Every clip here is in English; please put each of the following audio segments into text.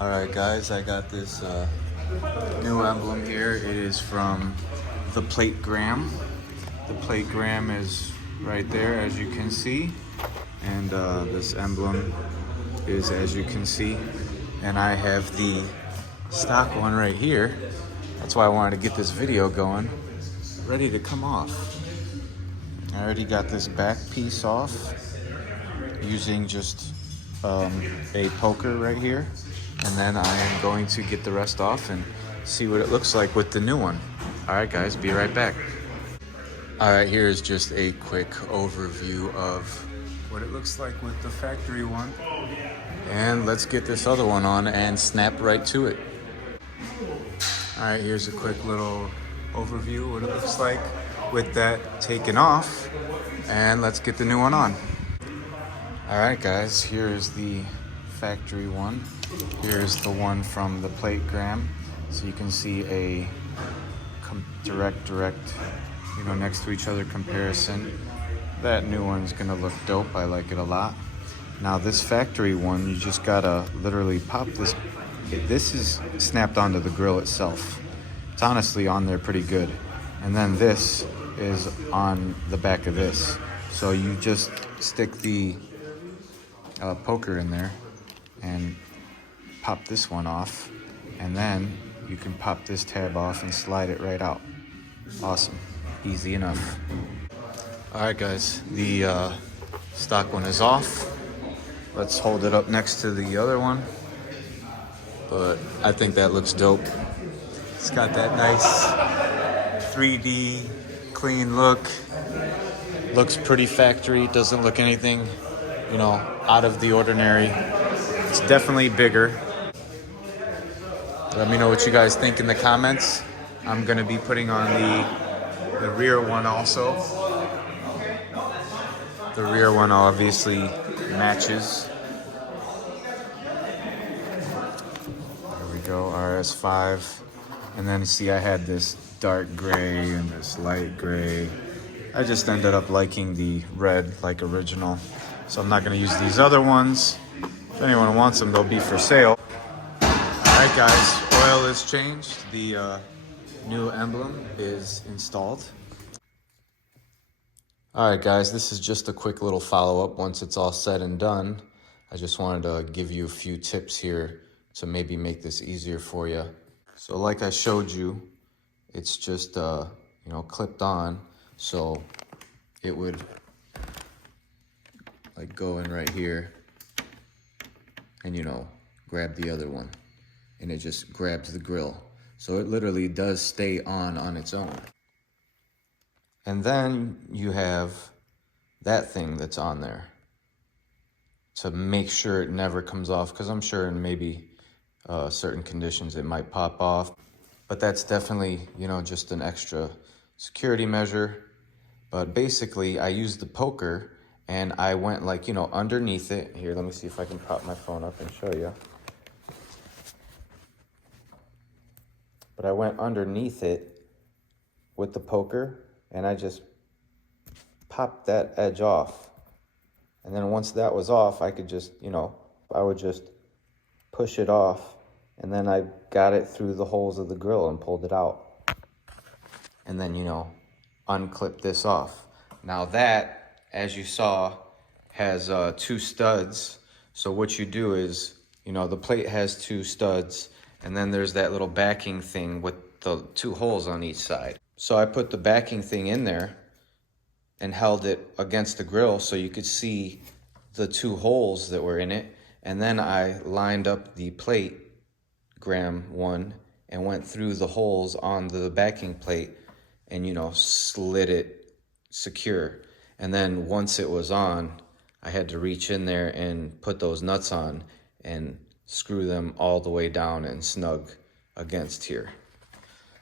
All right, guys, I got this new emblem here. It is from the plate gram. The plate gram is right there, as you can see. And this emblem is, as you can see. And I have the stock one right here. That's why I wanted to get this video going, ready to come off. I already got this back piece off using just a poker right here. And then I am going to get the rest off and see what it looks like with the new one. All right, guys, be right back. All right, here's just a quick overview of what it looks like with the factory one. And let's get this other one on and snap right to it. All right, here's a quick little overview of what it looks like with that taken off. And let's get the new one on. All right, guys, here's the factory one. Here's the one from the plate gram. So you can see a direct, next to each other comparison. That new one's gonna look dope. I like it a lot. Now this factory one, you just gotta literally pop this. This is snapped onto the grill itself. It's honestly on there pretty good. And then this is on the back of this. So you just stick the poker in there and pop this one off, and then you can pop this tab off and slide it right out. Awesome, easy enough. All right, guys, the stock one is off. Let's hold it up next to the other one, but I think that looks dope. It's got that nice 3D clean look. Looks pretty factory, doesn't look anything, out of the ordinary. It's definitely bigger. Let me know what you guys think in the comments. I'm gonna be putting on the rear one also. The rear one obviously matches. There we go, RS5. And then see, I had this dark gray and this light gray. I just ended up liking the red like original. So I'm not gonna use these other ones. If anyone wants them, they'll be for sale. All right, guys, oil is changed. The new emblem is installed. All right, guys, this is just a quick little follow-up once it's all said and done. I just wanted to give you a few tips here to maybe make this easier for you. So like I showed you, it's just, clipped on. So it would like go in right here and, grab the other one, and it just grabs the grill. So it literally does stay on its own. And then you have that thing that's on there to make sure it never comes off, because I'm sure in maybe certain conditions it might pop off. But that's definitely, just an extra security measure. But basically, I used the poker and I went underneath it. Here, let me see if I can prop my phone up and show you. But I went underneath it with the poker and I just popped that edge off. And then once that was off, I could just, I would just push it off, and then I got it through the holes of the grill and pulled it out. And then, unclip this off. Now that, as you saw, has 2 studs. So what you do is, the plate has 2 studs, and then there's that little backing thing with the 2 holes on each side. So I put the backing thing in there and held it against the grill so you could see the 2 holes that were in it. And then I lined up the plate gram one and went through the holes on the backing plate and, slid it secure. And then once it was on, I had to reach in there and put those nuts on and screw them all the way down and snug against here.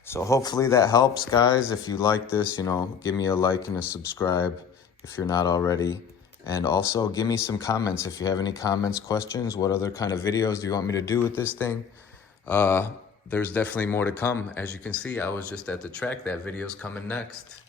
So hopefully that helps, guys. If you like this, give me a like and a subscribe if you're not already. And also give me some comments if you have any comments, questions. What other kind of videos do you want me to do with this thing? There's definitely more to come. As you can see, I was just at the track. That video's coming next.